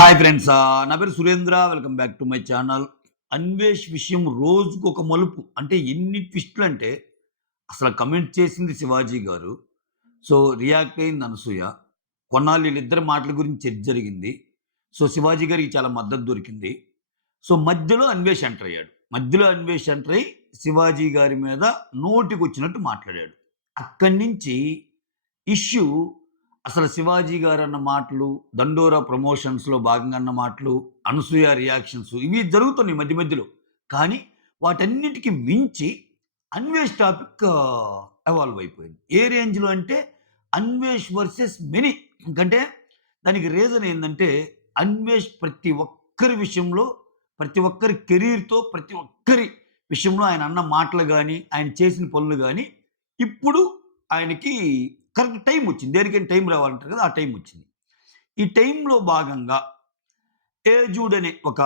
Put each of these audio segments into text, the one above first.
Hi friends, నా పేరు Surendra. Welcome back to my channel. Anvesh విషయం రోజుకొక మలుపు. అంటే ఎన్ని ట్విస్టులు అంటే అసలు కమెంట్ చేసింది శివాజీ గారు. సో, రియాక్ట్ అయింది అనసూయ. కొన్నాళ్ళు వీళ్ళిద్దరి మాటల గురించి చర్చ జరిగింది. సో, శివాజీ గారికి చాలా మద్దతు దొరికింది. సో, మధ్యలో అన్వేష్ ఎంటర్ అయ్యాడు. మధ్యలో అన్వేష్ ఎంటర్ అయ్యి శివాజీ గారి మీద నోటికొచ్చినట్టు మాట్లాడాడు. అక్కడి నుంచి ఇష్యూ అసలు శివాజీ గారన్న మాటలు, 'దండోరా' ప్రమోషన్స్‌లో భాగంగా అన్న మాటలు, అనసూయ రియాక్షన్స్ ఇవి జరుగుతున్నాయి మధ్య మధ్యలో. కానీ వాటన్నిటికి మించి అన్వేష్ టాపిక్ ఎవాల్వ్ అయిపోయింది. ఏ రేంజ్‌లో అంటే అన్వేష్ వర్సెస్ మెనీ. ఎందుకంటే దానికి రీజన్ ఏందంటే అన్వేష్ ప్రతి ఒక్కరి విషయంలో, ప్రతి ఒక్కరి కెరీర్‌తో, ప్రతి ఒక్కరి విషయంలో ఆయన అన్న మాటలు గాని, ఆయన చేసిన పనులు గాని ఇప్పుడు ఆయనకి కరెక్ట్ టైం వచ్చింది. దేనికైనా టైం రావాలంటారు కదా! ఆ టైం వచ్చింది. ఈ టైంలో భాగంగా 'ఏజూడ్' అనే ఒక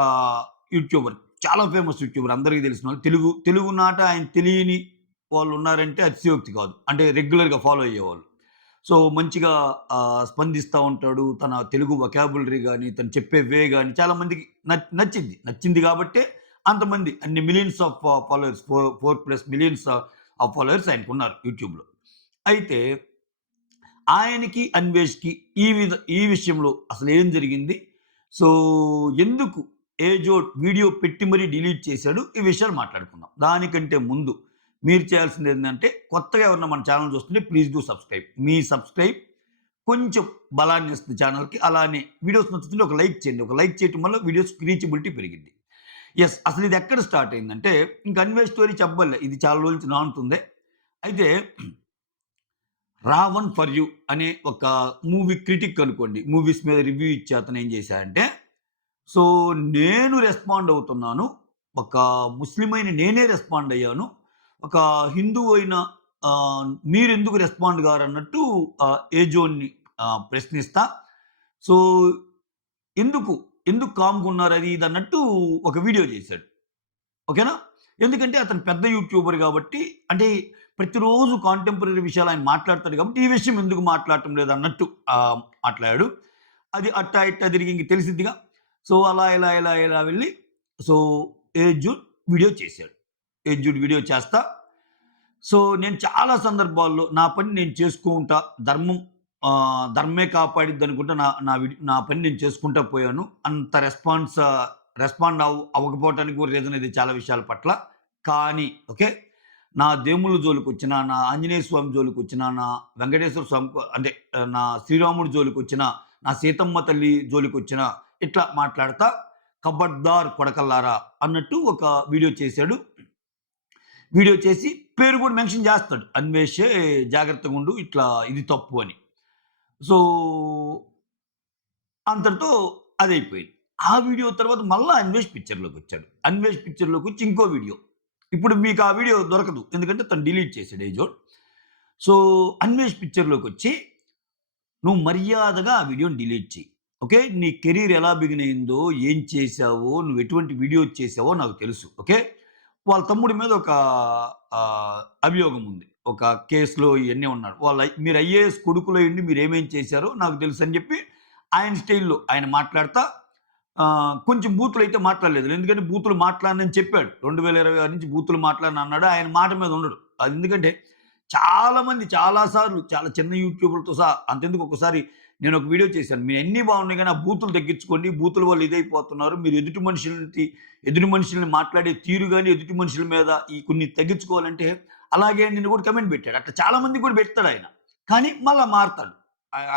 యూట్యూబర్, చాలా ఫేమస్ యూట్యూబర్, అందరికీ తెలిసిన వాళ్ళు. తెలుగునాట ఆయన తెలియని వాళ్ళున్నారంటే అతిశయోక్తి కాదు. అంటే రెగ్యులర్‌గా ఫాలో అయ్యేవాళ్ళు. సో, మంచిగా స్పందిస్తా ఉంటాడు. తన తెలుగు వొకాబులరీ గాని, తను చెప్పే వే గాని చాలా మందికి నచ్చింది. నచ్చింది కాబట్టే అంతమంది అన్ని millions of followers, 4+ millions of followers ఆయనకున్నారు యూట్యూబ్‌లో. అయితే ఆయనకి, అన్వేష్‌కి ఈ విషయంలో అసలేం జరిగింది? సో, ఎందుకు ఏజోడ్ వీడియో పెట్టి మరీ డిలీట్ చేశాడు? ఈ విషయాలు మాట్లాడుకుందాం. దానికంటే ముందు మీరు చేయాల్సిందేందంటే, కొత్తగా ఎవరైనా మన ఛానెల్ చూస్తుంటే please do subscribe. Me subscribe కొంచెం బలాన్నిస్తుంది ఛానెల్‌కి. అలానే వీడియోస్ నచ్చుతుంటే ఒక లైక్ చేయండి. ఒక లైక్ చేయటం వల్ల వీడియోస్‌కి రీచబిలిటీ పెరిగిద్ది. యెస్. అసలిది ఎక్కడ స్టార్ట్ అయిందంటే, ఇంక అన్వేష్ స్టోరీ చెప్పబల్లే. ఇది చాలా రోజుల నుంచి నానుతుంది. అయితే 'రావణ్ ఫర్ యూ' అనే ఒక మూవీ క్రిటిక్ అనుకోండి. మూవీస్ మీద రివ్యూ ఇచ్చే అతను ఏం చేశాడంటే, సో, నేను రెస్పాండ్ అవుతున్నాను. ఒక ముస్లిం అయిన నేనే రెస్పాండ్ అయ్యాను. ఒక హిందువు అయిన మీరెందుకు రెస్పాండ్ గారన్నట్టు ఏజోన్‌ని ప్రశ్నిస్తా. సో, ఎందుకు, ఎందుకు కామ్‌గున్నారు అది ఇది అన్నట్టు ఒక వీడియో చేశాడు. ఓకేనా? ఎందుకంటే అతను పెద్ద యూట్యూబర్ గాబట్టి, అంటే ప్రతిరోజు కాంటెంపరరీ విషయాలు ఆయన మాట్లాడతాడు గాబట్టి, ఈ విషయం ఎందుకు మాట్లాడటం లేదన్నట్టు మాట్లాడాడు. అది అట్టా ఇట్టా తిరిగి ఇంక తెలిసిద్దిగా. సో, అలా ఇలా వెళ్ళి సో, ఏజూడ్ వీడియో చేశాడు. ఏజూడ్ వీడియో చేస్తా. సో, నేను చాలా సందర్భాల్లో నా పని నేను చేసుకుంటా. ధర్మమే కాపాడిద్దనుకుంటా నా పని నేను చేసుకుంటా పోయాను. అంత రెస్పాండ్ అవ్వకపోవటానికి కూడా రీజన్ ఇది చాలా విషయాల పట్ల. కానీ ఓకే. నా దేవుళ్ళ జోలికొచ్చినా, నా ఆంజనేయ స్వామి జోలికొచ్చినా, నా వెంకటేశ్వర స్వామి అంటే నా శ్రీరాముడి జోలికొచ్చినా, నా సీతమ్మ తల్లి జోలికొచ్చినా ఇట్లా మాట్లాడతా, ఖబర్దార్ కొడకల్లారా అన్నట్టు ఒక వీడియో చేశాడు. వీడియో చేసి పేరు కూడా మెన్షన్ చేస్తాడు. అన్వేషే జాగ్రత్తగుండు, ఇట్లా ఇది తప్పు అని. సో, అంతటితో అదైపోయింది. ఆ వీడియో తర్వాత మళ్ళా అన్వేష్ పిక్చర్‌లోకొచ్చాడు. అన్వేష్ పిక్చర్‌లోకొచ్చి ఇంకో వీడియో. ఇప్పుడు మీకు ఆ వీడియో దొరకదు. ఎందుకంటే తను డిలీట్ చేసాడు ఏజోడ్. సో, అన్వేష్ పిక్చర్‌లోకొచ్చి నువ్వు మర్యాదగా ఆ వీడియోని డిలీట్ చెయ్యి. ఓకే. నీ కెరీర్ ఎలా బిగిన్ అయిందో, ఏం చేశావో, నువ్వు ఎటువంటి వీడియో చేశావో నాకు తెలుసు. ఓకే. వాళ్ళ తమ్ముడి మీద ఒక అభియోగం ఉంది. ఒక కేస్‌లో ఇయన్నీ ఉన్నాడు. మీరు ఐఏఎస్ కొడుకులయ్యుండి మీరేమేం చేశారో నాకు తెలుసని చెప్పి ఆయన స్టైల్‌లో ఆయన మాట్లాడతా కొంచెం బూతులైతే మాట్లాడలేదు. ఎందుకంటే బూతులు మాట్లాడనని చెప్పాడు. 2026 నుంచి బూతులు మాట్లాడను అన్నాడు. ఆయన మాట మీద ఉండడు. అది ఎందుకంటే చాలామంది చాలా సార్లు చాలా చిన్న యూట్యూబర్‌లతో సహా అంతెందుకు ఒకసారి నేనొక వీడియో చేశాను. మీయన్నీ బాగున్నాయి గానీ, ఆ బూతులు తగ్గించుకోండి. బూతుల వల్ల ఇదైపోతున్నారు. మీరు ఎదుటి మనుషుల్ని మాట్లాడే తీరు గాని, ఎదుటి మనుషుల మీద ఈ కొన్ని తగ్గించుకోవాలంటే అలాగే నిన్ను కూడా కమెంట్ పెట్టాడు. అట్లా చాలా మందికి కూడా పెడతాడాయన. కానీ మళ్ళా మారతాడు.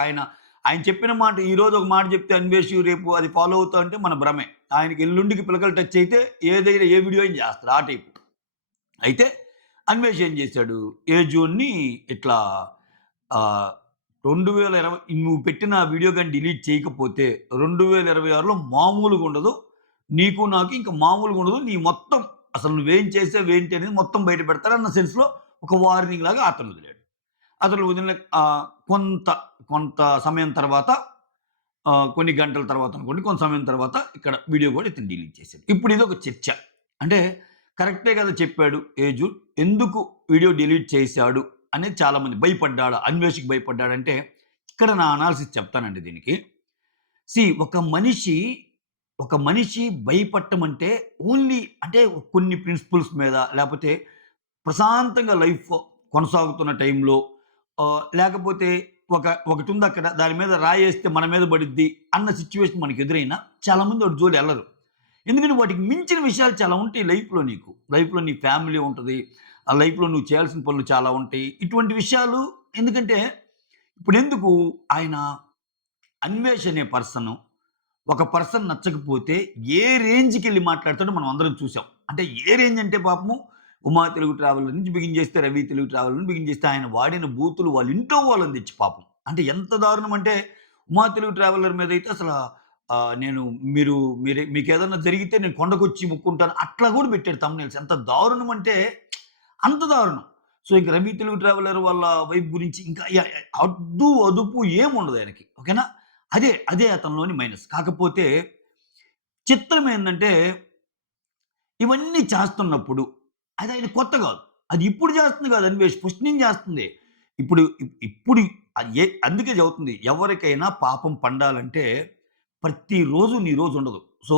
ఆయన ఆయన చెప్పిన మాట ఈరోజు ఒక మాట చెప్తే అన్వేష్ రేపు అది ఫాలో అవుతా అంటే మన భ్రమే. ఆయనకి ఎల్లుండికి పిలకలు టచ్ అయితే ఏదైనా ఏ వీడియో అయినా చేస్తాడు ఆ టైపు. అయితే అన్వేష్ ఏం చేశాడు? ఏజూన్‌ని ఇట్లా ఆహ్, 2020 నువ్వు పెట్టిన ఆ వీడియో గాని డిలీట్ చేయకపోతే 2026లో మామూలుగా ఉండదు. నీకు నాకు ఇంక మామూలుగా ఉండదు. నీ మొత్తం అసలు నువ్వేం చేసావు ఏంటి అనేది మొత్తం బయట పెడతారన్న సెన్స్‌లో ఒక వార్నింగ్ లాగా అతను వదిలాడు. అతను వదిలిన కొంత కొంత సమయం తర్వాత కొన్ని గంటల తర్వాత అనుకోండి. కొంత సమయం తర్వాత ఇక్కడ వీడియో కూడా ఇతను డిలీట్ చేసాడు. ఇప్పుడు ఇదొక చర్చ. అంటే కరెక్టే కదా చెప్పాడు ఏజూడ్. ఎందుకు వీడియో డిలీట్ చేశాడు అనేది చాలామంది భయపడ్డాడా? అన్వేష్‌కి భయపడ్డాడంటే ఇక్కడ నా అనాలిసిస్ చెప్తానండి దీనికి. ఒక మనిషి భయపడటం అంటే ఓన్లీ అంటే కొన్ని ప్రిన్సిపల్స్ మీద లేపోతే ప్రశాంతంగా లైఫ్ కొనసాగుతున్న టైంలో లేకపోతే ఒకటుందక్కడ దాని మీద రాయేస్తే మన మీద పడిద్ది అన్న సిట్యుయేషన్ మనకు ఎదురైనా చాలామంది వాటి జోలి ఎళ్ళరు. ఎందుకంటే వాటికి మించిన విషయాలు చాలా ఉంటాయి లైఫ్‌లో నీకు. లైఫ్‌లో నీ ఫ్యామిలీ ఉంటది. ఆ లైఫ్‌లో నువ్వు చేయాల్సిన పనులు చాలా ఉంటాయి. ఇటువంటి విషయాలు ఎందుకంటే ఇప్పుడెందుకు ఆయన అన్వేష్ అనే ఒక పర్సన్ నచ్చకపోతే ఏ రేంజ్‌కెళ్ళి మాట్లాడతాడో మనం అందరం చూసాం. అంటే ఏ రేంజ్ అంటే పాపము 'ఉమా తెలుగు ట్రావెలర్' నుంచి బిగిన్ చేస్తే 'రవి తెలుగు ట్రావెలర్' నుంచి బిగిన్ చేస్తే ఆయన వాడిన బూతులు వాళ్ళ ఇంట్లో వాళ్ళని తెచ్చి పాపం. అంటే ఎంత దారుణం అంటే 'ఉమా తెలుగు ట్రావెలర్' మీద అయితే అసల నేను మీరు మీకేదన్నా జరిగితే నేను కొండకొచ్చి మొక్కుంటాను అట్లా కూడా పెట్టాడు థంబ్‌నెయిల్స్. ఎంత దారుణం అంటే అంత దారుణం. సో, ఇంక 'రవి తెలుగు ట్రావెలర్' వాళ్ళ వైఫ్ గురించి ఇంకా అడ్డు, అదుపు ఏముండదు ఆయనకి. ఓకేనా? అదే అతనిలోని మైనస్. కాకపోతే చిత్రమేందంటే ఇవన్నీ చేస్తున్నప్పుడు అది ఆయన కొత్త గాదు. అది ఇప్పుడు చేస్తుంది గాదు అన్వేష్. ఫస్ట్ నుంచి చేస్తుంది. ఇప్పుడు అందుకే చెబుతుంది. ఎవరికైనా పాపం పండాలంటే ప్రతిరోజు నీ రోజుండదు. సో,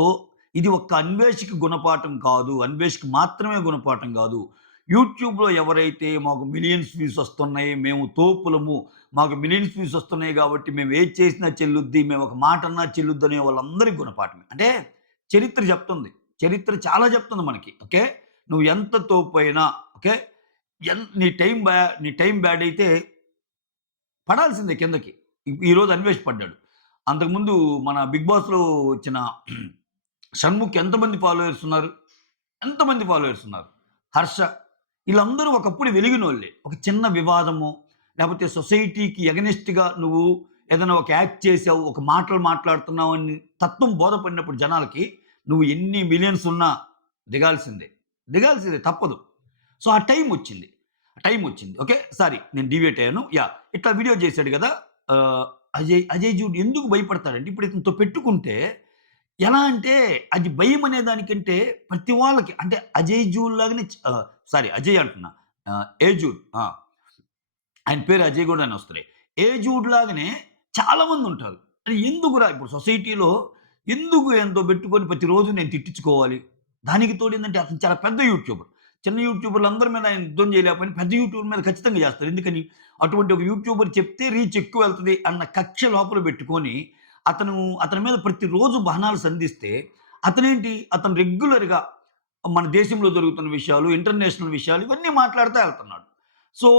ఇది ఒక్క అన్వేష్‌కి గుణపాఠం కాదు. అన్వేష్‌కి మాత్రమే గుణపాఠం గాదు. యూట్యూబ్‌లో ఎవరైతే మాకు మిలియన్స్ వ్యూస్ వస్తున్నాయి, మేము తోపులము, మాకు మిలియన్స్ వ్యూస్ వస్తున్నాయి గాబట్టి మేము ఏది చేసినా చెల్లుద్ది, మేము ఒక మాట అన్నా చెల్లుద్దనే వాళ్ళందరికి గుణపాఠమే. అంటే చరిత్ర చెప్తుంది. చరిత్ర చాలా చెప్తుంది మనకి. ఓకే. నువ్వు ఎంత తోపైనా ఓకే. నీ టైం బ్యాడ్ అయితే పడాల్సిందే కిందకి. ఈరోజు అన్వేష్ పడ్డాడు. అంతకుముందు మన 'బిగ్ బాస్‌లో' వచ్చిన షణ్ముఖ్ ఎంతమంది ఫాలోవర్స్ ఉన్నారు? ఎంతమంది ఫాలోవర్స్ ఉన్నారు? హర్ష ఈళ్ళందరూ ఒకప్పుడు వెలిగినోళ్ళే. ఒక చిన్న వివాదమో, లేపోతే సొసైటీకి ఎగనెస్ట్‌గా నువ్వు ఏదైనా ఒక యాక్ట్ చేసావు, ఒక మాటలు మాట్లాడుతున్నావు అని తత్వం బోధపడినప్పుడు జనాలకి నువ్వు ఎన్ని మిలియన్స్ ఉన్నా దిగాల్సిందే. దిగాల్సిందే తప్పదు. సో, ఆ టైమొచ్చింది. టైమొచ్చింది. ఓకే. సారీ నేను డీవియేట్ అయ్యాను. ఇట్లా వీడియో చేశాడు గదా! ఆహ్, అజయ్ జూడ్ ఎందుకు భయపడతాడంటే ఇప్పుడు ఇతనితో పెట్టుకుంటే ఎలా అంటే అది భయం అనే దానికంటే ప్రతి వాళ్ళకి అంటే అజయ్ జూడ్ లాగానే సారీ అజయ్ అంటున్నా. ఏజూడ్ ఆయన పేరు అజయ్ గూడా అని వస్తది. ఏజూడ్ లాగానే చాలా మందుంటారు. అది ఎందుకురా ఇప్పుడు సొసైటీలో ఎందుకు ఆయనతో పెట్టుకొని ప్రతిరోజు నేను తిట్టించుకోవాలి? దానికి తోడేందంటే అతను చాలా పెద్ద యూట్యూబర్. చిన్న యూట్యూబర్‌లందరి మీద ఆయన యుద్ధం చేయలేకపోయినా పెద్ద యూట్యూబర్ మీద ఖచ్చితంగా చేస్తారు. ఎందుకని? అటువంటి ఒక యూట్యూబర్ చెప్తే రీచ్ ఎక్కువ వెళ్తది అన్న కక్ష లోపల పెట్టుకొని అతను అతని మీద ప్రతిరోజు బాణాలు సంధిస్తే అతను రెగ్యులర్‌గా మన దేశంలో జరుగుతున్న విషయాలు, ఇంటర్నేషనల్ విషయాలు ఇవన్నీ మాట్లాడుతా ఎళ్తున్నాడు. సో,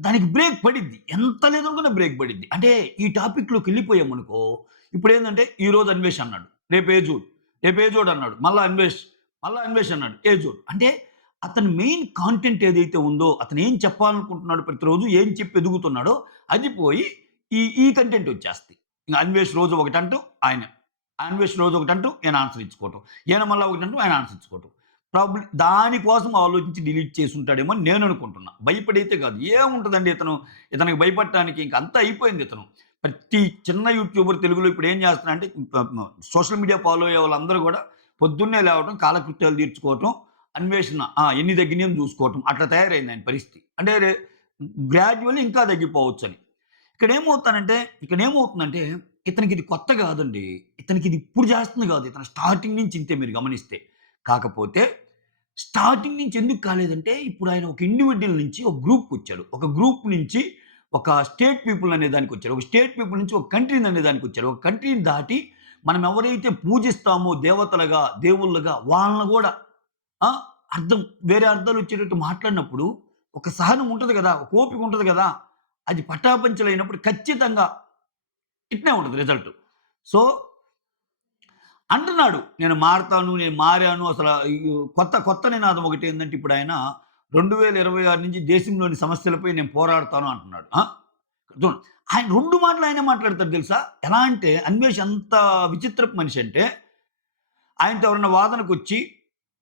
దానికి బ్రేక్ పడిద్ది. ఎంత లేదనుకున్నా బ్రేక్ పడిద్ది. అంటే ఈ టాపిక్‌లోకెళ్ళిపోయామనుకో ఇప్పుడేందంటే ఈరోజు అన్వేష్ అన్నాడు. రేపు ఏజూడ్, రేపు ఏజూడ్ అన్నాడు. మళ్ళా అన్వేష్ అన్నాడు. ఏజూడ్. అంటే అతని మెయిన్ కాంటెంట్ ఏదైతే ఉందో అతను ఏం చెప్పాలనుకుంటున్నాడో ప్రతిరోజు ఏం చెప్పి ఎదుగుతున్నాడో అది పోయి ఈ కంటెంట్ వచ్చేస్తది. ఇంక అన్వేష్ రోజు ఒకటంటూ ఆయన. అన్వేష్ రోజు ఒకటంటూ ఈయన ఆన్సర్ ఇచ్చుకోవటం. ఈయన మళ్ళా ఒకటంటూ ఆయన ఆన్సర్ ఇచ్చుకోవటం. దాని కోసం ఆలోచించి డిలీట్ చేసుంటాడేమో అని నేననుకుంటున్నా. భయపడైతే కాదు. ఏముంటదండి ఇతనికి భయపడటానికి ఇంక అంతా అయిపోయింది ఇతను. ప్రతి చిన్న యూట్యూబర్ తెలుగులో ఇప్పుడు ఏం చేస్తున్నారంటే సోషల్ మీడియా ఫాలో అయ్యే వాళ్ళందరూ గూడా పొద్దున్నే లేవటం, కాలకృత్యాలు తీర్చుకోవటం, అన్వేషణ ఎన్ని తగ్గినాయని చూసుకోవటం. అట్లా తయారైంది ఆయన పరిస్థితి. అంటే గ్రాడ్యువల్లీ ఇంకా తగ్గిపోవచ్చని. ఇక్కడేమవుతుందంటే ఇతనికి ఇది కొత్త గాదండి. ఇతనికి ఇది ఇప్పుడు చేస్తుంది గాదు. ఇతను స్టార్టింగ్ నుంచి ఇంతే మీరు గమనిస్తే. కాకపోతే స్టార్టింగ్ నుంచి ఎందుకు కాలేదంటే, ఇప్పుడు ఆయన ఒక ఇండివిడ్యువల్ నుంచి ఒక గ్రూప్‌కొచ్చాడు. ఒక గ్రూప్ నుంచి ఒక స్టేట్ పీపుల్ అనే దానికొచ్చాడు. ఒక స్టేట్ పీపుల్ నుంచి ఒక కంట్రీని అనే దానికొచ్చాడు. ఒక కంట్రీని దాటి మనం ఎవరైతే పూజిస్తామో దేవతలుగా, దేవుళ్ళుగా వాళ్ళని గూడా ఆ! అర్థం వేరే అర్థాలొచ్చేటట్టు మాట్లాడినప్పుడు ఒక సహనం ఉంటది గదా! ఒక ఓపిక ఉంటది గదా! అది పటాపంచలైనప్పుడు ఖచ్చితంగా ఇట్నే ఉంటది రిజల్ట్. సో అంటున్నాడు. నేను మారతాను, నేను మారాను అసల ఈ కొత్త నినాదం ఒకటేందంటే ఇప్పుడాయన 2026 నుంచి దేశంలోని సమస్యలపై నేను పోరాడతాను అంటున్నాడు. చూడండి. ఆయన 2 మాటలు ఆయనే మాట్లాడతాడు తెలుసా? ఎలా అంటే అన్వేష్ ఎంత విచిత్రపు మనిషంటే, ఆయనతో ఎవరైనా వాదనకొచ్చి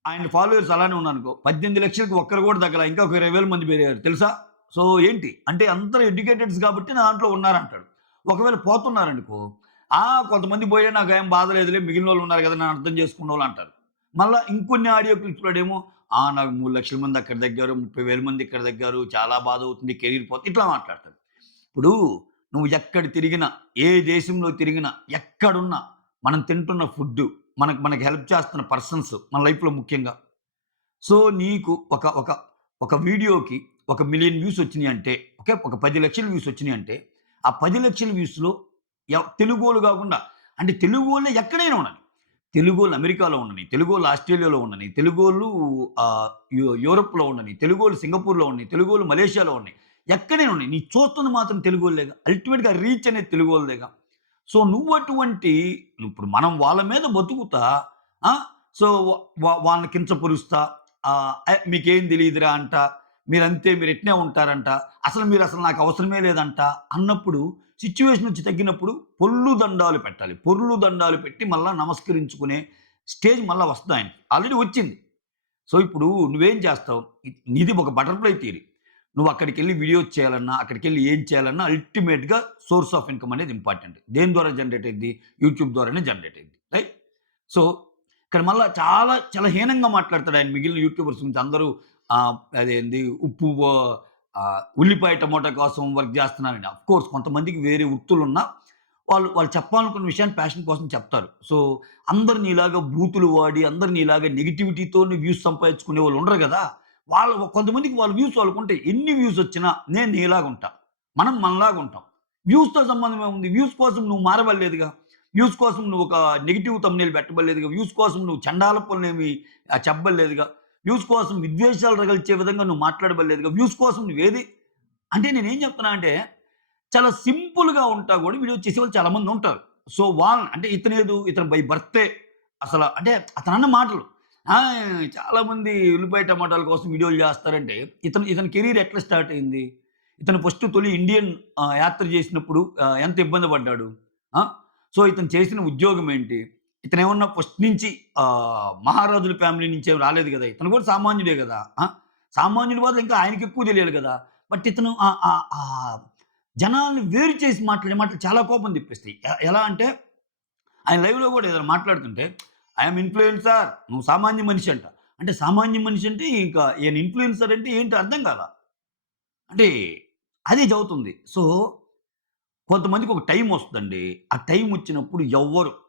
ఆయన ఫాలోవర్స్ అలానే ఉన్నారనుకో, 18,00,000కి ఒక్కరు గూడా తగ్గల. ఇంకా ఒక 20,000 మంది పెరిగారు తెలుసా? సో ఏంటి? అంటే అందరూ ఎడ్యుకేటెడ్స్ కాబట్టి నా దాంట్లో ఉన్నారంటాడు. ఒకవేళ పోతున్నారనుకో కొంతమంది పోయినా నాకేం బాధ లేదులే మిగిలినోళ్ళు ఉన్నారు గదా! నన్ను అర్థం చేసుకున్నోళ్ళు అంటారు. మళ్ళా ఇంకొన్ని ఆడియో క్లిప్స్‌లోనేమో నాకు 3,00,000 మంది అక్కడ దగ్గారు, 30,000 మంది ఇక్కడ దగ్గారు, చాలా బాధవుతుంది, కెరీర్ పోతుంది ఇట్లా మాట్లాడతాడు. ఇప్పుడు నువ్వు ఎక్కడ తిరిగినా, ఏ దేశంలో తిరిగినా, ఎక్కడున్నా మనం తింటున్న ఫుడ్డు, మనకి హెల్ప్ చేస్తున్న పర్సన్స్ మన లైఫ్‌లో ముఖ్యంగా. సో, నీకు ఒక ఒక ఒక వీడియోకి 1,000,000 వ్యూస్ వచ్చినియంటే, ఓకే. ఒక 10,00,000 వ్యూస్ వచ్చినియంటే, ఆ 10,00,000 వ్యూస్‌లో తెలుగోళ్ళు గాకుండా అంటే తెలుగోళ్ళే ఎక్కడైనా ఉండని. తెలుగోళ్ళు అమెరికాలో ఉండని, తెలుగోళ్ళు ఆస్ట్రేలియాలో ఉండని, తెలుగోళ్ళు యూరోప్‌లో ఉండని, తెలుగోళ్ళు సింగపూర్‌లో ఉండని, తెలుగోళ్ళు మలేషియాలో ఉండని, ఎక్కడైనా ఉండని. నీ చూస్తుంది మాత్రం తెలుగోళ్ళేగా. అల్టిమేట్‌గా రీచ్ అనేది తెలుగోళ్ళదేగా. సో, నువ్వటువంటి ఇప్పుడు మనం వాళ్ళ మీద బతుకుతా ఆ! సో, వాళ్ళని కించపరుస్తా మీకేం తెలీదురా అంట. మీరంతే మీరు ఇట్నే ఉంటారంట. మీరసలు నాకు అవసరమే లేదంట అన్నప్పుడు సిట్యుయేషన్ వచ్చి తగ్గినప్పుడు పొర్లు దండాలు పెట్టాలి. పొర్లు దండాలు పెట్టి మళ్ళా నమస్కరించుకునే స్టేజ్ మళ్ళా వస్తది ఆయనకి. ఆల్రెడీ వచ్చింది. సో, ఇప్పుడు నువ్వేం చేస్తావు? నీది ఒక బటర్‌ఫ్లై థియరీ. నువ్వు అక్కడికెళ్ళి వీడియోస్ చేయాలన్నా, అక్కడికెళ్ళి ఏం చేయాలన్నా అల్టిమేట్‌గా సోర్స్ ఆఫ్ ఇన్‌కమ్ అనేది ఇంపార్టెంట్. దేని ద్వారా జనరేట్ అయిద్ది? యూట్యూబ్ ద్వారానే జనరేట్ అయిద్ది. రైట్? సో, ఇక్కడ మళ్ళా చాలా హీనంగా మాట్లాడతాడు ఆయన మిగిలిన యూట్యూబర్స్ గురించి. అందరూ అదేంది ఉప్పు ఉల్లిపాయ, టమోటా కోసం వర్క్ చేస్తున్నారని. అఫ్‌కోర్స్ కొంతమందికి వేరే వృత్తులున్నా వాళ్ళు చెప్పాలనుకున్న విషయాన్ని ప్యాషన్ కోసం చెప్తారు. సో, అందరు నీలాగా బూతులు వాడి, అందరు నీలాగా నెగటివిటీతోని వ్యూస్ సంపాదించుకునే వాళ్ళు ఉండరు గదా! కొంతమందికి వాళ్ళ వ్యూస్ వాళ్ళకుంటాయి. ఎన్ని వ్యూస్ వచ్చినా నేను నీలాగుంటా. మనం మనలాగుంటాం. వ్యూస్‌తో సంబంధం ఏముంది? వ్యూస్ కోసం నువ్వు మారవల్లేదుగా. వ్యూస్ కోసం నువ్వు ఒక నెగెటివ్ థంబ్‌నెయిల్ పెట్టబల్లేదుగా. వ్యూస్ కోసం నువ్వు చండాల పనులేమి చెప్పబల్లేదుగా. వ్యూస్ కోసం విద్వేషాలు రగిల్చే విధంగా నువ్వు మాట్లాడబల్లేదుగా. వ్యూస్ కోసం నువ్వేది అంటే నేనేం చెప్తున్నా అంటే చాలా సింపుల్‌గా ఉంటా గూడా వీడియో చేసేవాళ్ళు చాలా మందుంటారు. సో, అంటే ఇతను బై బర్తే అంటే అతనన్న మాటలు. ఆ! చాలామంది ఉల్లిపాయ టమాటాల కోసం వీడియోలు జేస్తారంటే, ఇతని కెరీర్ ఎట్లా స్టార్ట్ అయింది? ఇతను ఫస్ట్ తొలి ఇండియన్ యాత్ర జేసినప్పుడు ఎంత ఇబ్బంది పడ్డాడు? ఆ! సో, ఇతను చేసిన ఉద్యోగం ఏంటి? ఇతనేమన్నా ఫస్ట్ నుంచి మహారాజుల ఫ్యామిలీ నుంచేమి రాలేదు గదా! ఇతను గూడా సామాన్యుడే గదా! సామాన్యుడి బాధలు ఇంకా ఆయనకెక్కువ తెలియాలి గదా! బట్ ఇతను జనాల్ని వేరు చేసి మాట్లాడే మాటలు చాలా కోపం తెప్పిస్తాయి. ఎలా అంటే ఆయన లైవ్‌లో గూడా ఏదైనా మాట్లాడుతుంటే, ఐ యామ్ ఇన్‌ఫ్లుయెన్సర్ నువ్వు సామాన్య మనిషి అంట. అంటే సామాన్య మనిషి అంటే ఇంకా ఈయన ఇన్‌ఫ్లుయెన్సర్ అంటే ఏంటో అర్థం కాలా. అంటే అదే జరుగుతుంది. సో, కొంతమందికి ఒక టైమ్ వస్తదండి. ఆ టైమ్ వచ్చినప్పుడు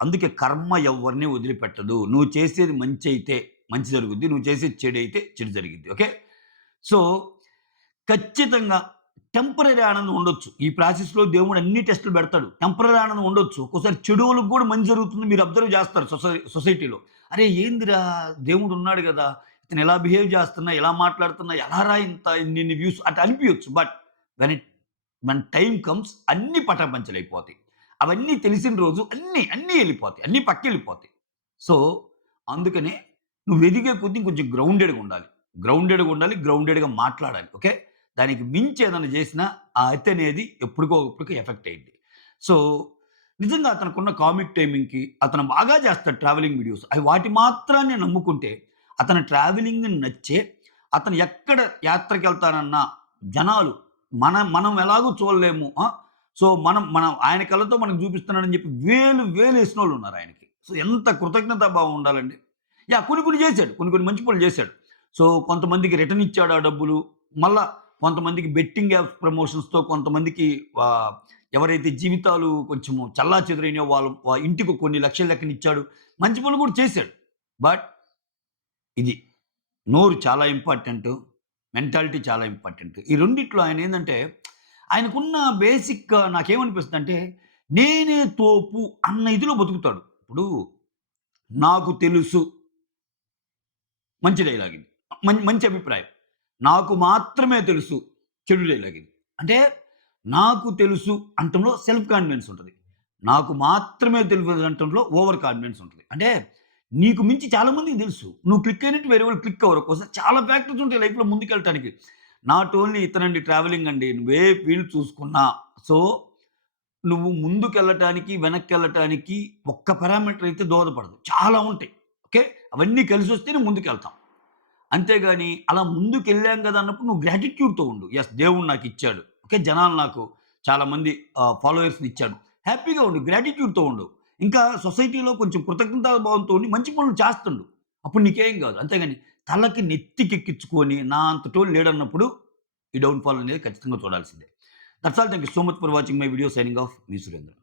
అందుకే కర్మ ఎవ్వరిని వదిలిపెట్టదు. నువ్వు చేసేది మంచయితే మంచి జరుగుద్ది. నువ్వు చేసేది చెడైతే చెడు జరిగిద్ది. ఓకే. సో, ఖచ్చితంగా టెంపరరీ ఆనందం ఉండొచ్చు. ఈ ప్రాసెస్‌లో దేవుడు అన్ని టెస్టులు పెడతాడు. టెంపరరీ ఆనందం ఉండొచ్చు. ఒక్కోసారి చెడువోళ్ళకి గూడా మంచి జరుగుతుంది. మీరు అబ్జర్వ్ చేస్తారు సొసైటీలో. అరే! ఏందిరా దేవుడు ఉన్నాడు గదా! ఇతను ఇలా బిహేవ్ చేస్తున్నా, ఇలా మాట్లాడుతున్నా, ఎలారా ఇన్నిన్ని వ్యూస్ అట్లా అనిపియొచ్చు. But when it when time comes అన్నీ పటాపంచలైపోతాయి. అవన్నీ తెలిసిన రోజు అన్నీ ఎళ్ళిపోతాయి. అన్నీ పక్కెళ్ళిపోతాయి. సో, అందుకనే నువ్వు ఎదిగే కొద్దీ కొంచెం గ్రౌండెడ్‌గా ఉండాలి. గ్రౌండెడ్‌గా మాట్లాడాలి. ఓకే. దానికి మించి ఏదైనా చేసినా ఆ అతి అనేది ఎప్పటికో ఎఫెక్ట్ అయ్యిద్ది. సో, నిజంగా అతనుకున్న కామిక్ టైమింగ్‌కి అతను బాగా చేస్తాడు ట్రావెలింగ్ వీడియోస్. అవి వాటి మాత్రాన్ని నమ్ముకుంటే అతని ట్రావెలింగ్ నచ్చే అతను ఎక్కడ యాత్రకెళ్తానన్నా జనాలు మనం ఎలాగో చూడలేము. సో, మనం ఆయన కళ్ళతో మనకు చూపిస్తున్నాడని చెప్పి వేలు ఏసినోళ్ళున్నారు ఆయనకి. సో, ఎంత కృతజ్ఞతా భావం ఉండాలండి. కొన్ని చేశాడు. కొన్ని మంచి పనులు చేశాడు. సో, కొంతమందికి రిటర్న్ ఇచ్చాడు ఆ డబ్బులు. మళ్ళా కొంతమందికి బెట్టింగ్ యాప్స్ ప్రమోషన్స్‌తో కొంతమందికి ఆహ్, ఎవరైతే జీవితాలు కొంచెము చెల్లాచెదురైనయో ఇంటికి కొన్ని లక్షల లెక్కనిచ్చాడు. మంచి పనులు కూడా చేశాడు. బట్ ఇది నోరు చాలా ఇంపార్టెంటు. మెంటాలిటీ చాలా ఇంపార్టెంట్. ఈ రెండిట్లో ఆయనేందంటే ఆయనకున్న బేసిక్ నాకేమనిపిస్తుందంటే నేనే తోపు అన్న ఇదిలో బతుకుతాడు. ఇప్పుడు నాకు తెలుసు మంచి డైలాగ్ ఇది. మంచి అభిప్రాయం. నాకు మాత్రమే తెలుసు చెడు డైలాగ్ ఇది. అంటే నాకు తెలుసు అంటంలో సెల్ఫ్ కాన్ఫిడెన్స్ ఉంటది. నాకు మాత్రమే తెలుసు అంటంలో ఓవర్ కాన్ఫిడెన్స్ ఉంటది. అంటే నీకు మించి చాలా మందికి తెలుసు. నువ్వు క్లిక్ అయినట్టు వేరే వాళ్ళు క్లిక్ అవ్వరు. ఒక్కోసారి చాలా ఫ్యాక్టర్స్ ఉంటాయి లైఫ్‌లో ముందుకెళ్ళటానికి. నాట్ ఓన్లీ ఇతనండి ట్రావెలింగ్ అండి. నువ్వే ఫీల్డ్ చూసుకున్నా సో, నువ్వు ముందుకెళ్ళటానికి, వెనక్కెళ్ళటానికి ఒక్క పారామీటర్ అయితే దోహదపడదు. చాలా ఉంటాయి. ఓకే. అవన్నీ కలిసొస్తేనే ముందుకెళ్తాం. అంతేగాని అలా ముందుకెళ్ళాం గదా! అన్నప్పుడు నువ్వు గ్రాటిట్యూడ్‌తో ఉండు. యెస్ దేవుడు నాకిచ్చాడు. ఓకే. జనాలు నాకు చాలామంది ఫాలోవర్స్‌ని ఇచ్చాడు. హ్యాపీగా ఉండు. గ్రాటిట్యూడ్‌తో ఉండు. ఇంకా సొసైటీలో కొంచెం కృతజ్ఞతా భావంతో ఉండి మంచి పనులు చేస్తుండు. అప్పుడు నీకేం గాదు. అంతేగాని తలకి నెత్తికెక్కించుకొని నా అంతటోడు లేడన్నప్పుడు ఈ డౌన్ ఫాల్ అనేది ఖచ్చితంగా చూడాల్సిందే. That's all. Thank you so much for watching my video. Signing off me Surendra.